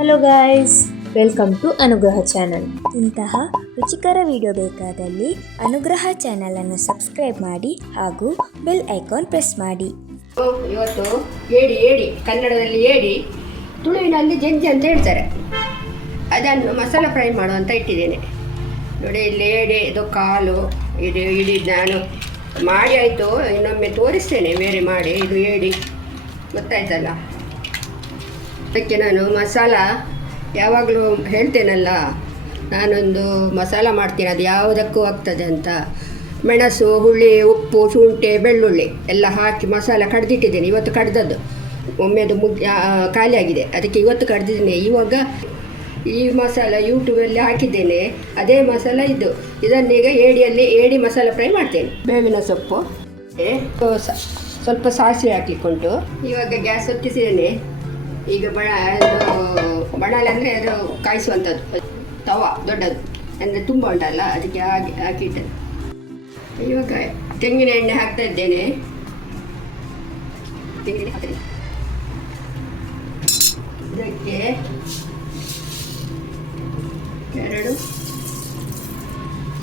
Hello guys, welcome to ಅನುಗ್ರಹ channel. ಇಂತಹ ರುಚಿಕರ ವಿಡಿಯೋ ಬೇಕಾದಲ್ಲಿ ಅನುಗ್ರಹ ಚಾನಲನ್ನು ಸಬ್ಸ್ಕ್ರೈಬ್ ಮಾಡಿ ಹಾಗೂ ಬೆಲ್ ಐಕಾನ್ ಪ್ರೆಸ್ ಮಾಡಿ. ಇವತ್ತು ಏಡಿ ಕನ್ನಡದಲ್ಲಿ ಏಡಿ, ತುಳುವಿನಲ್ಲಿ ಜಂಜಿ ಅಂತ ಹೇಳ್ತಾರೆ. ಅದನ್ನು ಮಸಾಲ ಫ್ರೈ ಮಾಡುವಂತ ಇಟ್ಟಿದ್ದೇನೆ ನೋಡಿ. ಇಲ್ಲಿ ಏಡಿ ಇದು ಕಾಲು ಇದು ಇಡೀ ನಾನು ಮಾಡಿ ಆಯಿತು. ಇನ್ನೊಮ್ಮೆ ತೋರಿಸ್ತೇನೆ ಬೇರೆ ಮಾಡಿ. ಇದು ಏಡಿ ಗೊತ್ತಾಯ್ತಲ್ಲ. ಅದಕ್ಕೆ ನಾನು ಮಸಾಲ ಯಾವಾಗಲೂ ಹೇಳ್ತೇನಲ್ಲ, ನಾನೊಂದು ಮಸಾಲ ಮಾಡ್ತೀನಿ, ಅದು ಯಾವುದಕ್ಕೂ ಆಗ್ತದೆ ಅಂತ. ಮೆಣಸು, ಹುಳಿ, ಉಪ್ಪು, ಶುಂಠಿ, ಬೆಳ್ಳುಳ್ಳಿ ಎಲ್ಲ ಹಾಕಿ ಮಸಾಲ ಕಡ್ದಿಟ್ಟಿದ್ದೇನೆ. ಇವತ್ತು ಕಡ್ದದ್ದು, ಒಮ್ಮೆದು ಖಾಲಿಯಾಗಿದೆ, ಅದಕ್ಕೆ ಇವತ್ತು ಕಡ್ದಿದ್ದೀನಿ. ಇವಾಗ ಈ ಮಸಾಲ ಯೂಟ್ಯೂಬಲ್ಲಿ ಹಾಕಿದ್ದೇನೆ, ಅದೇ ಮಸಾಲ ಇದು. ಇದನ್ನೀಗ ಏಡಿ ಮಸಾಲ ಫ್ರೈ ಮಾಡ್ತೇನೆ. ಬೇವಿನ ಸೊಪ್ಪು, ಸ್ವಲ್ಪ ಸಾಸಿವೆ ಹಾಕಲಿಕ್ಕುಂಟು. ಇವಾಗ ಗ್ಯಾಸ್ ಹೊತ್ತಿಸಿದ್ದೇನೆ. ಈಗ ಬಣಾಲೆ ಅಂದರೆ ಅದು ಕಾಯಿಸುವಂಥದ್ದು ತವ ದೊಡ್ಡದು, ಅಂದರೆ ತುಂಬ ಉಂಟಲ್ಲ, ಅದಕ್ಕೆ ಹಾಕಿಟ್ಟೆ. ಇವಾಗ ತೆಂಗಿನ ಎಣ್ಣೆ ಹಾಕ್ತಾ ಇದ್ದೇನೆ. ಇದಕ್ಕೆ 2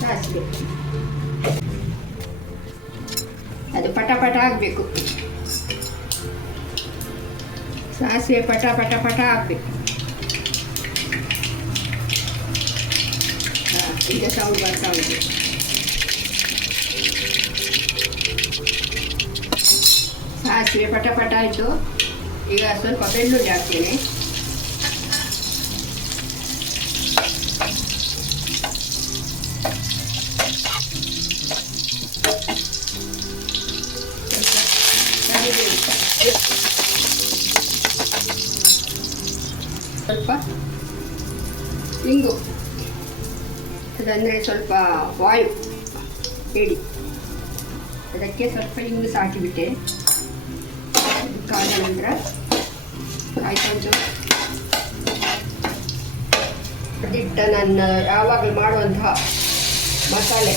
ಸಾಸಿವೆ, ಅದು ಪಟ ಆಗಬೇಕು. ಸಾಸಿವೆ ಪಟ ಹಾಕಬೇಕು. ಈಗ ಸೌಂಡ್ ಬರ್ತಾ ಉಂಟು. ಸಾಸಿವೆ ಪಟ ಆಯಿತು. ಈಗ ಸ್ವಲ್ಪ ಬೆಳ್ಳುಳ್ಳಿ ಹಾಕ್ತೇನೆ. ಸ್ವಲ್ಪ ಇಂಗು, ಅದಂದರೆ ಸ್ವಲ್ಪ ವಾಯು ಏಡಿ, ಅದಕ್ಕೆ ಸ್ವಲ್ಪ ಇಂಗು ಸಾಕಿಬಿಟ್ಟೆ. ಕಾದ ನಂತರ ಕಾಯ್ಕೊಂಡು ಅದಿಟ್ಟ ನನ್ನ ಯಾವಾಗಲೂ ಮಾಡುವಂತಹ ಮಸಾಲೆ,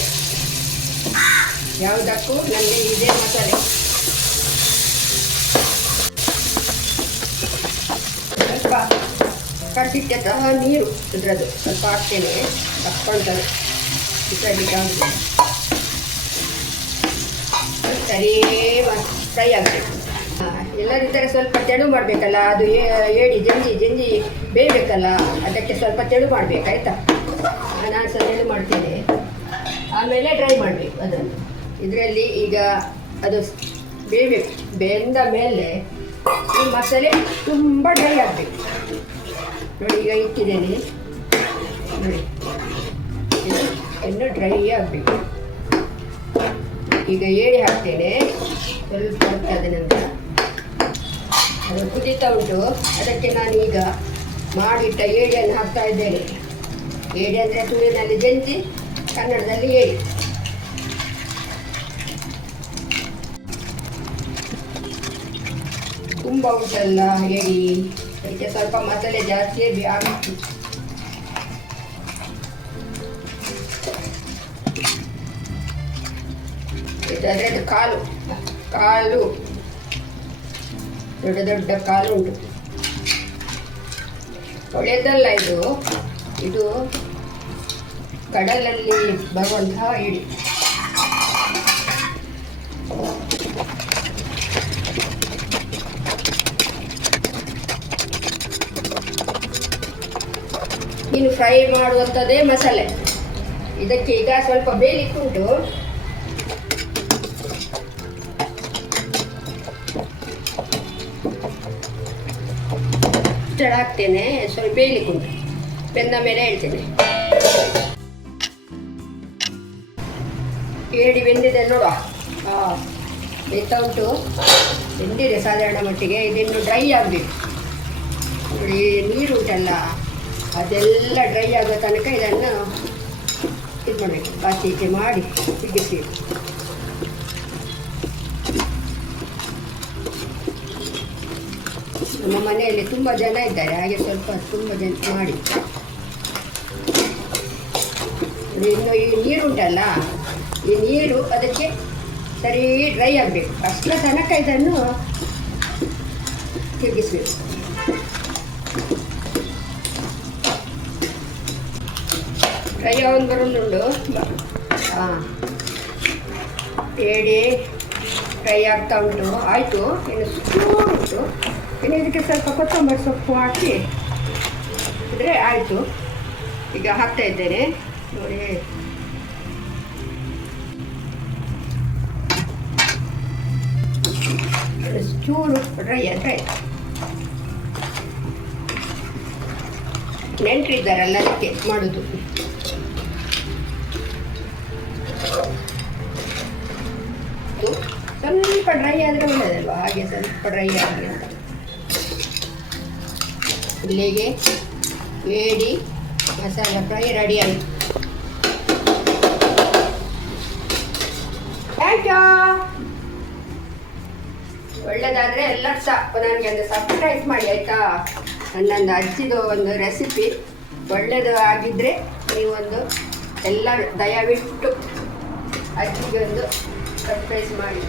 ಯಾವುದಕ್ಕೂ ನನಗೆ ಇದೇ ಮಸಾಲೆ. ಸ್ವಲ್ಪ ಕಡ್ದಿಟ್ಟಂತಹ ನೀರು ಇದರದ್ದು ಸ್ವಲ್ಪ ಹಾಕ್ತೇನೆ. ತಕ್ಕೊಳ್ತಾರೆ ಸರಿ ಫ್ರೈ ಆಗಬೇಕು. ಎಲ್ಲರಿದ್ದರೆ ಸ್ವಲ್ಪ ತೆಳು ಮಾಡಬೇಕಲ್ಲ, ಅದು ಏಡಿ ಜಂಜಿ ಬೇಯಬೇಕಲ್ಲ, ಅದಕ್ಕೆ ಸ್ವಲ್ಪ ತೆಳು ಮಾಡಬೇಕಾಯ್ತಾ. ನಾನು ಸ್ವಲ್ಪ ತೆಳು ಮಾಡ್ತೇನೆ, ಆಮೇಲೆ ಡ್ರೈ ಮಾಡಬೇಕು ಅದನ್ನು. ಇದರಲ್ಲಿ ಈಗ ಅದು ಬೇಯಬೇಕು. ಬೆಂದ ಮೇಲೆ ಈ ಮಸಾಲೆ ತುಂಬ ಡ್ರೈ ಆಗಬೇಕು ನೋಡಿ. ಈಗ ಇಟ್ಟಿದ್ದೇನೆ ನೋಡಿ, ಇನ್ನು ಡ್ರೈ ಆಗಬೇಕು. ಈಗ ಏಡಿ ಹಾಕ್ತೇನೆ. ಸ್ವಲ್ಪ ಹೊತ್ತಾದ ನಂತರ ಅದು ಕುದೀತಾ ಉಂಟು. ಅದಕ್ಕೆ ನಾನು ಈಗ ಮಾಡಿಟ್ಟ ಏಡಿಯನ್ನು ಹಾಕ್ತಾ ಇದ್ದೇನೆ. ಏಡಿ ಅಂದರೆ ತುಳುವಿನಲ್ಲಿ ಜಂಜಿ, ಕನ್ನಡದಲ್ಲಿ ಏಡಿ. ತುಂಬ ಉಂಟಲ್ಲ ಏಡಿ, ಅದಕ್ಕೆ ಸ್ವಲ್ಪ ಮಸಾಲೆ ಜಾಸ್ತಿಯೇ ಹಾಕಿ. ಅದರದ್ದು ಕಾಲು ದೊಡ್ಡ ಕಾಲು ಉಂಟು. ಒಳ್ಳೆಯದಲ್ಲ ಇದು ಕಡಲಲ್ಲಿ ಬರುವಂತಹ ಏಡಿ. ಇನ್ನು ಫ್ರೈ ಮಾಡುವಂಥದ್ದೇ ಮಸಾಲೆ. ಇದಕ್ಕೆ ಈಗ ಸ್ವಲ್ಪ ಬೇಯಲಿಕ್ಕುಂಟು. ಹಾಕ್ತೇನೆ, ಸ್ವಲ್ಪ ಬೇಯಲಿಕ್ಕುಂಟು. ಬೆಂದ ಮೇಲೆ ಹೇಳ್ತೇನೆ. ಏಡಿ ಬೆಂದಿದೆ ನೋಡುವ. ಬೇಯ್ತಾ ಉಂಟು, ಬೆಂದಿದೆ ಸಾಧಾರಣ ಮಟ್ಟಿಗೆ. ಇದನ್ನು ಡ್ರೈ ಆಗಬೇಕು ನೋಡಿ. ನೀರು ಉಂಟಲ್ಲ, ಅದೆಲ್ಲ ಡ್ರೈ ಆಗೋ ತನಕ ಇದನ್ನು ಇದು ಮಾಡಬೇಕು, ಆಚೆ ಮಾಡಿ ಹಿಡಿಸಬೇಕು. ನಮ್ಮ ಮನೆಯಲ್ಲಿ ತುಂಬ ಜನ ಇದ್ದಾರೆ, ಹಾಗೆ ತುಂಬ ಜನ ಮಾಡಿ. ಇನ್ನು ಈ ನೀರು ಉಂಟಲ್ಲ, ಈ ನೀರು ಅದಕ್ಕೆ ಸರಿ ಡ್ರೈ ಆಗಬೇಕು. ಅಷ್ಟರ ತನಕ ಇದನ್ನು ತಿರುಗಿಸ್ಬೇಕು. ಫ್ರೈ ಆಗೋದು ಬರೋದುಂಡು. ಹಾಂ, ಏಡಿ ಫ್ರೈ ಆಗ್ತಾ ಉಂಟು. ಆಯಿತು, ಇನ್ನು ಚೂರು ಉಂಟು. ಇನ್ನು ಇದಕ್ಕೆ ಸ್ವಲ್ಪ ಕೊತ್ತಂಬರಿ ಸೊಪ್ಪು ಹಾಕಿ ಇದ್ರೆ ಆಯಿತು. ಈಗ ಹಾಕ್ತಾ ಇದ್ದೇನೆ ನೋಡಿ. ಚೂರು ಡ್ರೈ ಆದರೆ ಆಯಿತು. ನೆಂಟರಿದ್ದಾರಲ್ಲ ಅದಕ್ಕೆ ಮಾಡೋದು. ಸ್ವಲ್ಪ ಡ್ರೈ ಆದರೆ ಒಳ್ಳೆಯದಲ್ವ, ಹಾಗೆ ಸ್ವಲ್ಪ ಡ್ರೈ ಆಗಿ ಅಂತ. ಇಲ್ಲಿಗೆ ಏಡಿ ಮಸಾಲ ಫ್ರೈ ರೆಡಿ ಆಯಿತು. Thank you. ಒಳ್ಳೆಯದಾದರೆ ಎಲ್ಲರೂ ಸಹ ನನಗೆ ಒಂದು ಸಬ್ಸ್ಕ್ರೈಬ್ ಮಾಡಿ ಆಯಿತಾ. ನನ್ನೊಂದು ಅಜ್ಜಿದು ಒಂದು ರೆಸಿಪಿ ಒಳ್ಳೆಯದು ಆಗಿದ್ದರೆ ನೀವೊಂದು ಎಲ್ಲರೂ ದಯವಿಟ್ಟು ಅಜ್ಜಿಗೆ ಒಂದು ಸರ್ಪ್ರೈಸ್ ಮಾಡಿ.